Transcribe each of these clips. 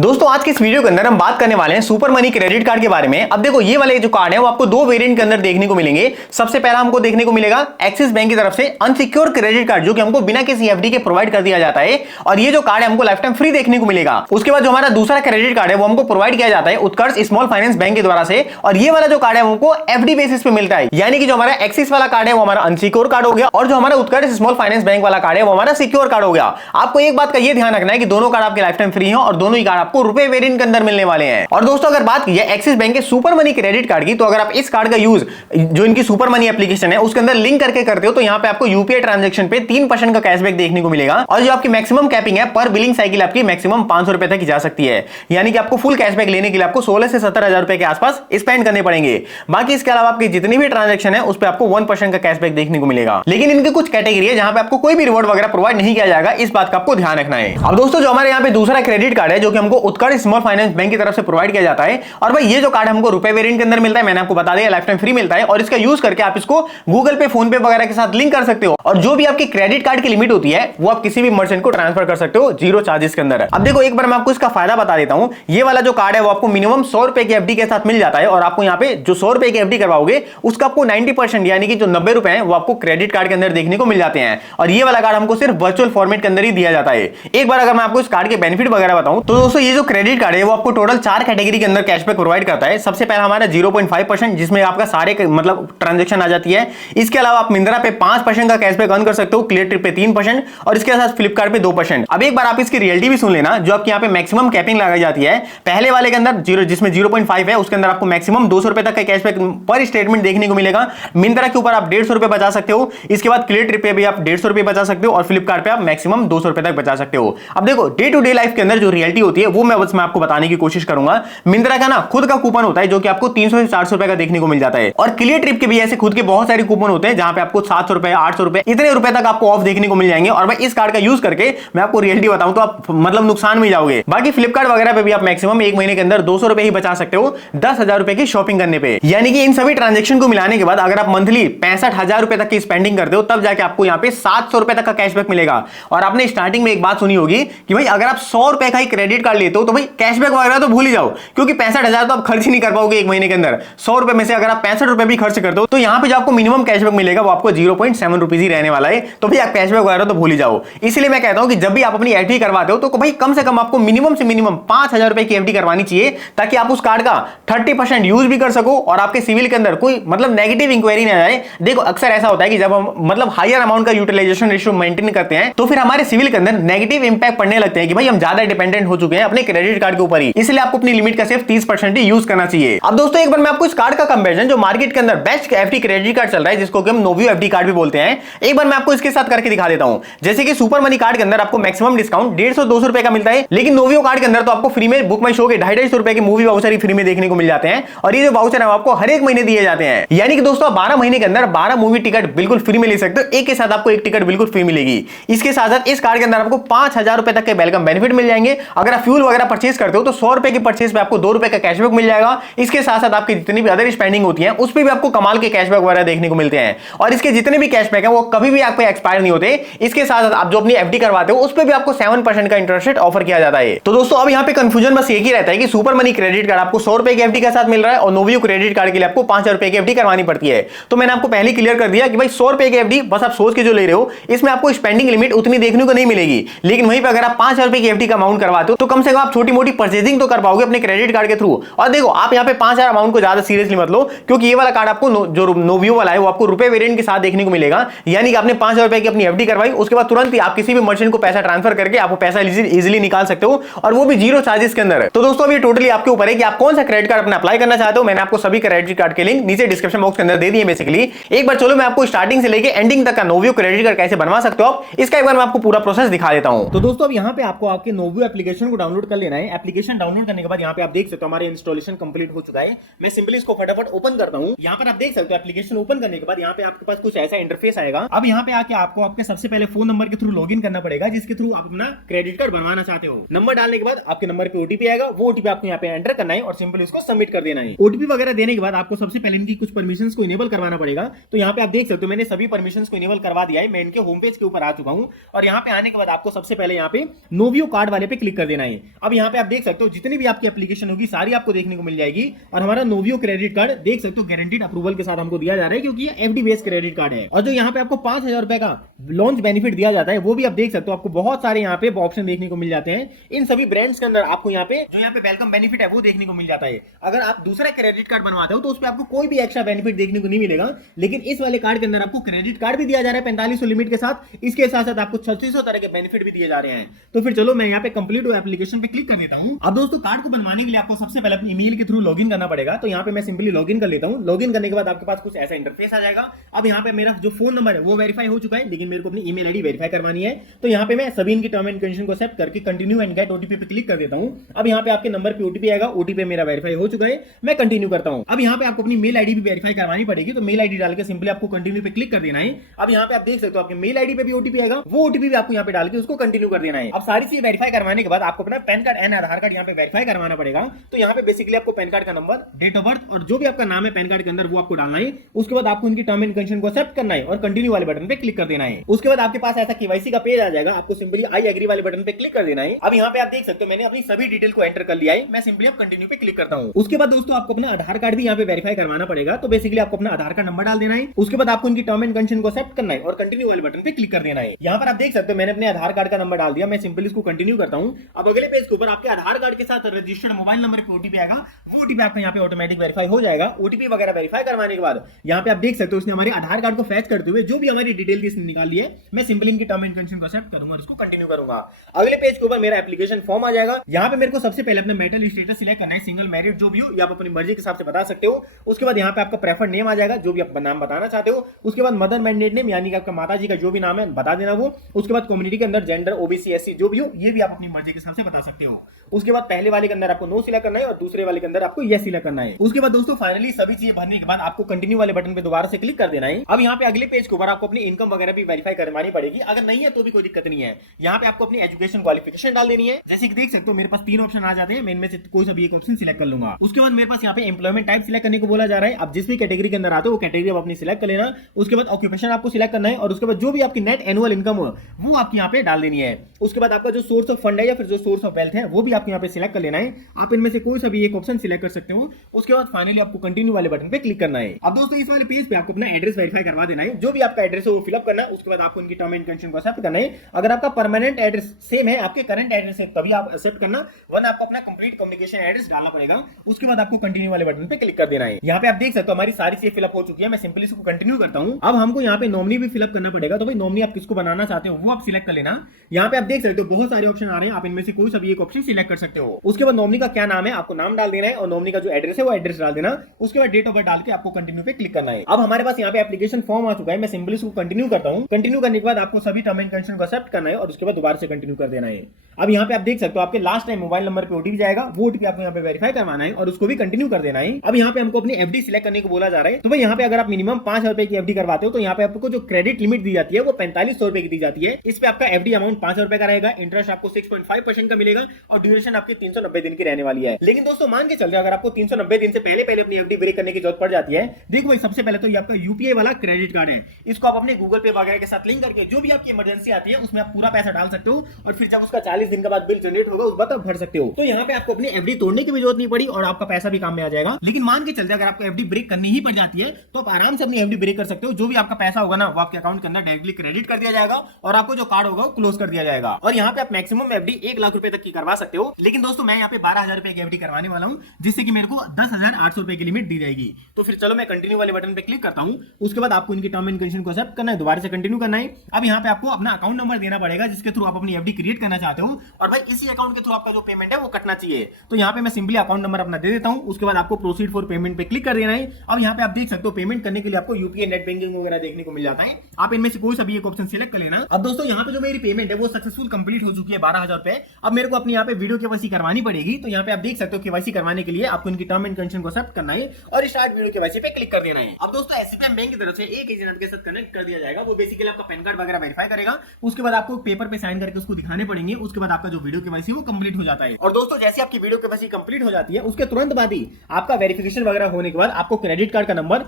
दोस्तों आज के इस वीडियो के अंदर हम बात करने वाले हैं सुपर मनी क्रेडिट कार्ड के बारे में। अब देखो ये वाले जो कार्ड है वो आपको दो वेरिएंट के अंदर देखने को मिलेंगे। सबसे पहला हमको देखने को मिलेगा एक्सिस बैंक की तरफ से अनसिक्योर क्रेडिट कार्ड, जो कि हमको बिना किसी एफडी के प्रोवाइड कर दिया जाता है और ये जो कार्ड है हमको लाइफ टाइम फ्री देखने को मिलेगा। उसके बाद जो हमारा दूसरा क्रेडिट कार्ड है वो हमको प्रोवाइड किया जाता है उत्कर्ष स्मॉल फाइनेंस बैंक के द्वारा से, और ये वाला जो कार्ड है हमको एफडी बेसिस पे मिलता है। यानी कि जो हमारा एक्सिस वाला कार्ड है वो हमारा अनसिक्योर कार्ड हो गया और जो हमारा उत्कर्ष स्मॉल फाइनेंस बैंक वाला कार्ड है वो हमारा सिक्योर कार्ड हो गया। आपको एक बात का ये ध्यान रखना है कि दोनों कार्ड आपके लाइफ टाइम फ्री हैं और दोनों ही कार्ड आपको रुपए वेरिएंट के अंदर मिलने वाले हैं। और दोस्तों अगर बात की जाए एक्सिस बैंक के सुपर मनी क्रेडिट कार्ड की, तो अगर आप इस कार्ड का यूज जो इनकी सुपर मनी एप्लीकेशन है उसके अंदर लिंक करके करते हो तो यहाँ पे आपको यूपीआई ट्रांजैक्शन पे 3% का कैशबैक देखने को मिलेगा। और जो आपकी मैक्सिमम कैपिंग है पर बिलिंग साइकिल आपकी मैक्सिमम 500 रुपए तक जा सकती है। यानी कि आपको फुल कैशबैक लेने के लिए आपको 16 से 17,000 रुपए के आसपास स्पेंड करने पड़ेंगे। बाकी इसके अलावा आपकी जितनी भी ट्रांजैक्शन है उस पर आपको 1% का कैशबैक देखने को मिलेगा। लेकिन इनकी कुछ कैटेगरी है जहां पे आपको कोई भी रिवॉर्ड वगैरह प्रोवाइड नहीं किया जाएगा, इस बात का आपको ध्यान रखना है। अब दोस्तों जो हमारे यहाँ पे दूसरा क्रेडिट कार्ड है जो कि हमको उत्कर्ष स्मॉल फाइनेंस बैंक की तरफ से प्रोवाइड किया जाता है, और भाई ये जो कार्ड हमको रुपए वेरिएंट के अंदर मिलता है, मैंने आपको बता दिया लाइफ टाइम फ्री मिलता है और इसका यूज करके आप इसको गूगल पे, फोन पे वगैरह के साथ लिंक कर सकते हो और जो भी आपकी क्रेडिट कार्ड की लिमिट होती है वो आप किसी भी मर्चेंट को ट्रांसफर कर सकते हो जीरो चार्जेस के अंदर। अब देखो एक बार मैं आपको इसका फायदा बता देता हूं। ये वाला जो कार्ड है वो आपको मिनिमम 100 रुपए की एफडी के साथ मिल जाता है और आपको यहाँ पे जो 100 रुपए की एफडी करवाओगे उसका आपको 90% यानी कि जो 90 रुपए है वो आपको क्रेडिट कार्ड के अंदर देखने को मिल जाते हैं। और ये वाला कार्ड हमको सिर्फ वर्चुअल फॉर्मेट के अंदर ही दिया जाता है। एक बार अगर मैं आपको इस कार्ड के बेनिफिट वगैरह बताऊं तो दोस्तों ये जो क्रेडिट कार्ड है वो आपको टोटल 4 कैटेगरी के अंदर कैशबैक प्रोवाइड करता है। सबसे पहला हमारा 0.5% जिसमें आपका सारे मतलब ट्रांजैक्शन आ जाती है। इसके अलावा आप मिंत्रा पे 5% का कैशबैक अर्न कर सकते हो, क्लियर ट्रिप पे 3% और इसके साथ फ्लिपकार्ट पे 2%। अब एक बार आप इसकी रियलिटी भी सुन लेना। जो आपके यहाँ पे मैक्सिमम कैपिंग लगाई जाती है पहले वाले के अंदर जिसमें 0.5 है उसके अंदर आपको मैक्सिमम 200 रुपए तक का कैशबैक पर स्टेटमेंट देखने को मिलेगा। मिंत्रा के ऊपर आप 150 रुपए बचा सकते हो। इसके बाद क्लियर ट्रिप पे भी आप 150 रुपए बचा सकते हो और फ्लिपकार्ट पे आप मैक्सिमम 200 रुपए तक बचा सकते हो। अब देखो डे टू डे लाइफ के अंदर जो रियलिटी होती है वो मैं आपको बताने की कोशिश करूंगा। मिंत्रा का ना खुद का कूपन होता है जो कि आपको 300 से 400 रुपए का देखने को मिल जाता है और क्लियर ट्रिप के भी ऐसे खुद के बहुत सारे कूपन होते हैं जहां पे आपको 700 रुपए, 800 रुपए, इतने रुपए तक आपको ऑफ देखने को मिल जाएंगे। और भाई इस कार्ड का यूज करके मैं आपको रियलिटी बताऊं तो आप मतलब नुकसान में जाओगे। बाकी फ्लिपकार्ट वगैरह पे भी आप मैक्सिमम एक महीने के अंदर 200 रुपए ही बचा सकते हो 10,000 रुपए की शॉपिंग करने पे। यानी कि इन सभी ट्रांजेक्शन को मिलाने के बाद अगर आप मंथली 65,000 रुपए तक की स्पेंडिंग करते हो तब जाके आपको यहाँ पे 700 रुपए तक का कैशबैक मिलेगा। और आपने स्टार्टिंग में एक बात सुनी होगी कि भाई अगर आप 100 रुपए का ही क्रेडिट कार्ड लेते हो तो भाई कैशबैक वगैरह तो भूल ही जाओ, क्योंकि 65,000 तो आप खर्च ही नहीं कर पाओगे एक महीने के अंदर। 100 रुपए में से अगर आप 65 रुपए भी खर्च करते हो तो यहाँ पे जो आपको मिनिमम कैशबैक मिलेगा वो आपको 0.7 रुपीज ही रहने वाला है। तो भाई आप कैशबैक वगैरह तो भूल ही जाओ। इसलिए मैं कहता हूं कि जब भी आप अपनी एफडी करवाते हो तो भाई कम से कम आपको मिनिमम से मिनिमम 5,000 रुपए की एफडी करवानी चाहिए ताकि आप उस कार्ड का 30% यूज भी कर सको और आपके सिविल के अंदर कोई मतलब नेगेटिव इंक्वायरी ना जाए। देखो अक्सर ऐसा होता है कि जब हम मतलब हायर अमाउंट का यूटिलाइजेशन रेशियो मेंटेन करते हैं तो फिर हमारे सिविल के अंदर नेगेटिव इंपैक्ट पड़ने लगते हैं कि भाई हम ज्यादा डिपेंडेंट हो चुके हैं अपने क्रेडिट कार्ड के ऊपर ही। इसलिए आपको अपनी लिमिट का सिर्फ 30% ही यूज करना चाहिए। अब दोस्तों एक बार मैं आपको इस कार्ड का कंपैरिजन जो मार्केट के अंदर बेस्ट एफडी क्रेडिट कार्ड चल रहा है जिसको कि हम नोवियो एफडी कार्ड भी बोलते हैं, एक बार मैं आपको इसके साथ करके दिखा देता हूं। जैसे कि सुपर मनी कार्ड के अंदर आपको मैक्सिमम डिस्काउंट 150-200 रुपए का मिलता है, लेकिन नोवियो कार्ड के अंदर तो आपको फ्री में बुक माई शो के 250 रुपए के मूवी वाउचर ही फ्री में देखने को मिल जाते हैं और ये जो वाउचर है आपको हर एक महीने दिए जाते हैं। यानी कि दोस्तों 12 महीने के अंदर 12 मूवी टिकट बिल्कुल फ्री में ले सकते हो। एक के साथ आपको एक टिकट बिल्कुल फ्री मिलेगी। इसके साथ साथ इस कार्ड के अंदर आपको 5,000 रुपए तक के वेलकम बेनिफिट मिल जाएंगे। अगर आप फ्यूल वगैरह परचेज करते हो तो 100 रुपए की परचेज पे आपको 2 रुपए का कैशबैक मिल जाएगा। इसके साथ साथ आपकी जितनी भी अदर स्पेंडिंग होती है उस पर भी आपको कमाल के कैशबैक वगैरह देखने को मिलते हैं और इसके जितने भी कैशबैक है वो कभी भी आपको एक्सपायर नहीं होते। इसके साथ साथ आप जो अपनी एफडी करवाते हो उस पर भी आपको 7% का इंटरेस्ट रेट ऑफर किया जाता है। तो दोस्तों अब यहाँ पे कंफ्यूजन बस एक ही रहता है कि सुपर मनी क्रेडिट कार्ड आपको 100 रुपए की एफडी के साथ मिल रहा है और नोवियो क्रेडिट कार्ड के लिए आपको 5,000 रुपए की एफडी करवानी पड़ती है। तो मैंने आपको पहले क्लियर कर दिया कि भाई 100 रुपए की एफडी बस आप सोच के जो ले रहे हो इसमें आपको स्पेंडिंग लिमिट उतनी देखने को नहीं मिलेगी, लेकिन वहीं पर अगर आप 5,000 रुपए की एफडी का अमाउंट करवाते हो तो कम से कम आप छोटी मोटी परचेजिंग तो कर पाओगे अपने क्रेडिट कार्ड के थ्रू। और देखो आप यहाँ पे 5,000 अमाउंट को ज्यादा सीरियसली मत लो, क्योंकि ये वाला कार्ड आपको जो नोवियो वाला है वो आपको रुपए वेरिएंट के साथ देखने को मिलेगा। यानी कि आपने 5,000 रुपए की अपनी एफडी करवाई, उसके बाद तुरंत ही आप किसी भी मर्चेंट को पैसा ट्रांसफर करके आपको पैसा इजीली निकाल सकते हो और वो भी जीरो चार्जेस के अंदर। तो दोस्तों अब ये टोटली आपके ऊपर है कि आप कौन सा क्रेडिट कार्ड अपना अप्लाई करना चाहते हो। मैंने आपको सभी क्रेडिट कार्ड के लिंक नीचे डिस्क्रिप्शन बॉक्स के अंदर दे दिए। बेसिकली एक बार चलो मैं आपको स्टार्टिंग से लेके एंडिंग तक का नोवियो क्रेडिट कार्ड कैसे बनवा सकते हो आप इसका एक बार मैं आपको पूरा प्रोसेस दिखा देता हूं। तो दोस्तों अब यहाँ पे आपको आपके नोवियो एप्लीकेशन को डाउनलोड कर लेना है। एप्लीकेशन डाउनलोड करने के बाद यहाँ पे आप देख सकते हो हमारे इंस्टॉलेशन कंप्लीट हो चुका है। मैं सिंपली इसको फटाफट ओपन करता हूँ। यहाँ पर आप देख सकते हो एप्लीकेशन ओपन करने के बाद यहाँ पे आपके पास कुछ ऐसा इंटरफेस आएगा। अब यहाँ पे आके आपको आपके सबसे पहले फोन नंबर के थ्रू लॉगिन करना पड़ेगा जिसके थ्रू आप अपना क्रेडिट कार्ड बनवाना चाहते हो। नंबर डालने के बाद आपके नंबर पे ओटीपी आएगा, वो ओटीपी आपको यहाँ पे एंटर करना है और सिंपली उसको सबमिट कर देना है। ओटीपी वगैरह देने के बाद आपको सबसे पहले इनकी कुछ परमिशंस को इनेबल करवाना पड़ेगा। तो यहाँ पे आप देख सकते हो मैंने सभी परमिशंस को इनेबल करवा दिया है। मैं इनके होम पेज के ऊपर आ चुका हूँ और यहाँ पे आने के बाद आपको सबसे पहले यहाँ पे नोवियो कार्ड वाले पे क्लिक कर देना है। अब यहाँ पे आप देख सकते हो जितनी भी आपकी एप्लीकेशन होगी सारी आपको देखने को मिल जाएगी। और हमारा नोवियो क्रेडिट कार्ड देख सकते हो गारंटीड अप्रूवल के साथ हमको दिया जा रहा है, क्योंकि ये एफडी बेस्ड क्रेडिट कार्ड है। और जो यहाँ पे आपको 5,000 रुपए का लॉन्च बेनिफिट दिया जाता है वो भी आप देख सकते हो, आपको बहुत सारे यहाँ पे ऑप्शन देखने को मिल जाते हैं। इन सभी ब्रांड्स के अंदर आपको यहाँ पे जो यहाँ पे वेलकम बेनिफिट है वो देखने को मिल जाता है। अगर आप दूसरा क्रेडिट कार्ड बनवाते हो तो उस पर आपको कोई भी एक्स्ट्रा बेनिफिट देखने को नहीं मिलेगा, लेकिन इस वाले कार्ड के अंदर आपको क्रेडिट कार्ड भी दिया जा रहा है 4500 लिमिट के साथ। इसके साथ साथ आपको 3600 तरह के बेनिफिट भी दिए जा रहे हैं। तो फिर चलो मैं यहाँ पे कंप्लीट एप्लीकेशन पे क्लिक कर देता हूँ। अब दोस्तों कार्ड को बनवाने के लिए आपको सबसे पहले अपनी ईमेल के थ्रू लॉगिन करना पड़ेगा। तो यहाँ पे मैं सिंपली लॉगिन कर लेता हूँ। लॉगिन करने के बाद आपके पास कुछ ऐसा इंटरफेस आ जाएगा। अब यहाँ पे मेरा जो फोन नंबर है वो वेरीफाई हो चुका है, लेकिन मेरे को अपनी ईमेल आईडी वेरीफाई करवानी है। तो यहाँ पे मैं सभी इनकी टर्म एंड कंडीशन को एक्सेप्ट करके कंटिन्यू एंड गेट ओटीपी पे क्लिक कर देता हूँ। अब यहाँ पे आपके नंबर पे ओटीपी आएगा, ओटीपी मेरा वेरीफाई हो चुका है, मैं कंटिन्यू करता हूँ। अब यहाँ पे आपको अपनी मेल आईडी भी वेरीफाई करवानी पड़ेगी। तो मेल आईडी डाल के सिंपली आपको कंटिन्यू पे क्लिक कर देना है। अब यहाँ पे आप देख सकते हो आपके मेल आईडी पे भी ओटीपी आएगा, वो ओटीपी भी आपको यहाँ पे डाल के उसको कंटिन्यू कर देना है। अब सारी चीज वेरीफाई करवाने के बाद आपको अपना pan card and Aadhaar card यहाँ पे वेरीफाई करवाना पड़ेगा। तो यहाँ पे बेसिकली आपको पैन कार्ड का नंबर, डेट ऑफ बर्थ और जो भी आपका नाम है पैन कार्ड के अंदर वो आपको डालना है। उसके बाद आपको उनकी टर्म एंड कंडीशन को एक्सेप्ट करना है और कंटिन्यू वाले बटन पे क्लिक कर देना है। उसके बाद आपके पास ऐसा केवाईसी का पेज आ जाएगा, आपको सिंपली आई एग्री वाले बटन पे क्लिक कर देना है। अब यहाँ पे आप देख सकते हो मैंने अपनी सभी डिटेल को एंटर कर लिया है, मैं सिंपली अब कंटिन्यू पे क्लिक करता हूँ। उसके बाद दोस्तों आपको अपना आधार कार्ड भी यहाँ पे वेरीफाई करवाना पड़ेगा। तो बेसिकली आपको अपना आधार कार्ड नंबर डाल देना है। उसके बाद आपको उनकी टर्म एंड कंडीशन को एक्सेप्ट करना है और कंटिन्यू वाले बटन पे क्लिक कर देना है। यहाँ पर आप देख सकते हो मैंने अपने आधार कार्ड का नंबर डाल दिया, मैं सिंपली इसको कंटिन्यू करता हूँ। अब अगले पेज के ऊपर आपके आधार कार्ड के साथ रजिस्टर्ड मोबाइल नंबर पे ओटीपी आएगा, वो ओटीपी आपका यहाँ पे ऑटोमेटिक वेरीफाई हो जाएगा। ओटीपी वगैरह वेरीफाई करवाने के बाद यहाँ पे आप देख सकते हो उसने हमारे आधार कार्ड को फैच करते हुए जो भी हमारी डिटेल की निकाल ली है, मैं सिंपली इनकी टर्म एंड कंडीशन को एक्सेप्ट करूंगा और इसको कंटिन्यू करूंगा। अगले पेज के ऊपर मेरा एप्लीकेशन फॉर्म आ जाएगा। यहाँ पे मेरे को सबसे पहले अपना मेटल स्टेटस सिलेक्ट करना है, सिंगल मैरिड जो भी हो या आप अपनी मर्जी के हिसाब से बता सकते हो। उसके बाद यहाँ पे आपका प्रेफर्ड नेम आ जाएगा, जो भी आप नाम बताना चाहते हो। उसके बाद मदर मैंडेट नेम यानी कि आपका माता जी का जो भी नाम है बता देना वो। उसके बाद कम्युनिटी के अंदर जेंडर, ओबीसी, एससी जो भी हो ये भी आप अपनी मर्जी के हिसाब से बता सकते हो। उसके बाद पहले वाले के अंदर आपको नो सिलेक्ट करना है और दूसरे वाले के अंदर आपको यस सिलेक्ट करना है। उसके बाद दोस्तों फाइनली सभी चीजें भरने के बाद आपको कंटिन्यू वाले बटन पे दोबारा से क्लिक कर देना है। अब यहाँ पे अगले पेज के ऊपर आपको अपनी इनकम वगैरह भी वेरीफाई करवानी पड़ेगी, अगर नहीं है तो भी कोई दिक्कत नहीं है। यहाँ पे आपको अपनी एजुकेशन क्वालिफिकेशन डाल देनी है। जैसे कि देख सकते हो मेरे पास 3 ऑप्शन आ जाते हैं, मैं इनमें से कोई सा भी एक ऑप्शन सिलेक्ट कर लूंगा। उसके बाद मेरे पास यहाँ पे एम्प्लॉयमेंट टाइप सिलेक्ट करने को बोला जा रहा है। अब जिस भी कैटेगरी के अंदर आते हो वो कैटेगरी आप अपनी सिलेक्ट कर लेना। उसके बाद ऑक्यूपेशन आपको सिलेक्ट करना है और उसके बाद जो भी आपकी नेट एनुअल इनकम हो वो आपकी यहाँ पे डाल देनी है। उसके बाद आपका जो सोर्स ऑफ फंड है या फिर जो सोर्स ऑफ वेल्थ है वो भी आपको यहाँ पे सिलेक्ट कर लेना है। आप इनमें से कोई सा भी एक ऑप्शन सिलेक्ट कर सकते हो। उसके बाद फाइनली आपको कंटिन्यू वाले बटन पे क्लिक करना है। अब दोस्तों इस वाले पेज पे आपको अपना एड्रेस वेरीफाई करवा देना है, जो भी आपका एड्रेस है वो फिलअप करना है। उसके बाद आपको इनकी टर्म एंड कंडीशन को एक्सेप्ट करना है। अगर आपका परमानेंट एड्रेस सेम है आपके करंट एड्रेस से तभी आप एक्सेप्ट करना, वरना आपको अपना कंप्लीट कम्युनिकेशन एड्रेस डालना पड़ेगा। उसके बाद आपको कंटिन्यू वाले बटन पे क्लिक कर देना है। यहाँ पे आप देख सकते हो हमारी सारी चीजें फिलअप हो चुकी है, मैं सिंपली इसको कंटिन्यू करता हूँ। अब हमको यहाँ पे नॉमिनी भी फिलअप करना पड़ेगा। तो भाई नॉमिनी आप किसको बनाना चाहते हो वो आप सिलेक्ट कर लेना। यहाँ पे आप देख सकते हो बहुत सारे ऑप्शन आ रहे हैं, आप इनमें से कोई सा भी एक ऑप्शन सिलेक्ट कर सकते हो। उसके बाद नॉमिनी का क्या नाम है आपको नाम डाल देना है और नॉमिनी का जो एड्रेस है वो एड्रेस डाल देना। उसके बाद डेट ऑफ बर्थ डाल के आपको कंटिन्यू पे क्लिक करना है। अब हमारे पास यहाँ पे एप्लीकेशन फॉर्म आ चुका है, मैं सिंपली इसको कंटिन्यू करता हूँ। कंटिन्यू करने के बाद आपको सभी टर्म एंड कंडीशन को एक्सेप्ट करना है और उसके बाद दोबारा से कंटिन्यू कर देना है। अब यहाँ पे आप देख सकते हो आपके लास्ट टाइम मोबाइल नंबर पे ओटीपी जाएगा, वो ओटीपी आपको यहाँ पे वेरीफाई करवाना है और उसको भी कंटिन्यू कर देना है। अब यहाँ पे हमको अपनी एफडी सिलेक्ट करने को बोला जा रहा है। तो भाई यहाँ पे अगर आप मिनिमम 5,000 रुपए की एफडी करवाते हो तो यहाँ पे आपको जो क्रेडिट लिमिट दी जाती है वो 4500 रुपए की दी जाती है। इस पे आपका एफडी अमाउंट 5,000 रुपए का रहेगा, इंटरेस्ट आपको 6.5% का मिलेगा और ड्यूरेशन आपकी 390 दिन की रहने वाली है। लेकिन दोस्तों मान के चल रहे अगर आपको 390 दिन से पहले अपनी एफडी ब्रेक करने की जरूरत पड़ जाती है, देखो भाई सबसे पहले तो ये आपका यूपीआई वाला क्रेडिट कार्ड है, इसको आप अपने गूगल पे वगैरह के साथ लिंक करके जो भी आपकी इमरजेंसी आती है उसमें आप पूरा पैसा डाल सकते हो और फिर जब उसका 40 दिन के बाद बिल जनरेट होगा उस बात आप भर सकते हो। तो यहाँ पे आपको अपनी एफडी तोड़ने की भी जरूरत नहीं पड़ी और आपका पैसा भी काम में आ जाएगा। लेकिन मान के चलते अगर आपको एफडी ब्रेक करनी ही पड़ जाती है तो आप आराम से अपनी एफडी ब्रेक कर सकते हो। जो भी आपका पैसा होगा ना वो आपके अकाउंट के अंदर डायरेक्टली क्रेडिट कर दिया जाएगा और आपको जो कार्ड होगा वो क्लोज कर दिया जाएगा। और यहाँ पे आप मैक्सिमम एफडी 1 लाख रुपए तक की करवा सकते हो। लेकिन दोस्तों मैं यहाँ पे 12,000 रुपए की एफडी करवाने वाला हूँ, जिससे कि मेरे को 10,800 रुपए की लिमिट दी जाएगी। तो फिर चलो मैं कंटिन्यू वाले बटन पे क्लिक करता हूँ। उसके बाद आपको इनकी टर्म एंड कंडीशन को एक्सेप्ट करना है, दोबारा से कंटिन्यू करना है। अब यहाँ पे आपको अपना अकाउंट नंबर देना पड़ेगा जिसके थ्रू आप अपनी एफडी क्रिएट करना चाहते हो और भाई इसी अकाउंट के थ्रू आपका जो पेमेंट है वो कटना चाहिए। तो यहाँ पे मैं सिंपली अकाउंट नंबर अपना दे देता हूँ। उसके बाद आपको प्रोसीड फॉर पेमेंट पे क्लिक कर देना है। अब यहाँ पे आप देख सकते हो पेमेंट करने के लिए आपको यूपीआई नेट बैंकिंग वगैरह देखने को मिल जाता है, आप इनमें से कोई सा भी एक ऑप्शन सिलेक्ट कर लेना। अब दोस्तों यहाँ पे जो मेरी पेमेंट है वो सक्सेसफुल कंप्लीट हो चुकी है 12,000 रुपए। अब मेरे को अपनी यहाँ पे वीडियो केवाईसी करवानी पड़ेगी। तो यहाँ पे आप देख सकते हो केवाईसी करवाने के लिए आपको इनकी टर्म एंड कंडीशन को एक्सेप्ट करना है और स्टार्ट वीडियो केवाईसी पे क्लिक कर देना है। अब दोस्तों एसबीआई बैंक की तरफ से एक एजेंट आपके साथ कनेक्ट कर दिया जाएगा, वो बेसिकली आपका पैन कार्ड वगैरह वेरीफाई करेगा। उसके बाद आपको पेपर पे साइन करके उसको दिखाने पड़ेंगे। उसके बाद आपका जो वीडियो केवाईसी वो कंप्लीट हो जाता है। और दोस्तों जैसे आपकी वीडियो केवाईसी कंप्लीट हो जाती है उसके तुरंत बाद ही आपका वेरिफिकेशन वगैरह होने के बाद आपको क्रेडिट कार्ड का नंबर,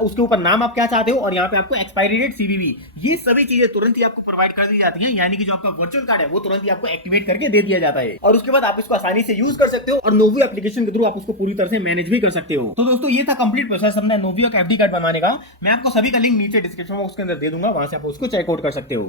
उसके ऊपर नाम आप क्या चाहते हो और यहाँ पे आपको एक्सपायरी डेट, सीवीवी, ये सभी चीजें तुरंत ही आपको प्रोवाइड कर दी जाती है। यानी कि जो आपका वर्चुअल कार्ड है वो तुरंत ही आपको एक्टिवेट करके दे दिया दिया जाता है और उसके बाद आप इसको आसानी से यूज कर सकते हो और नोवियो एप्लीकेशन के थ्रू आप उसको पूरी तरह से मैनेज भी कर सकते हो। तो दोस्तों ये था कंप्लीट प्रोसेस अपना नोवियो का एफडी कार्ड बनवाने का। मैं आपको सभी का लिंक नीचे डिस्क्रिप्शन बॉक्स के अंदर दे दूंगा, वहां से आप उसको चेकआउट कर सकते हो।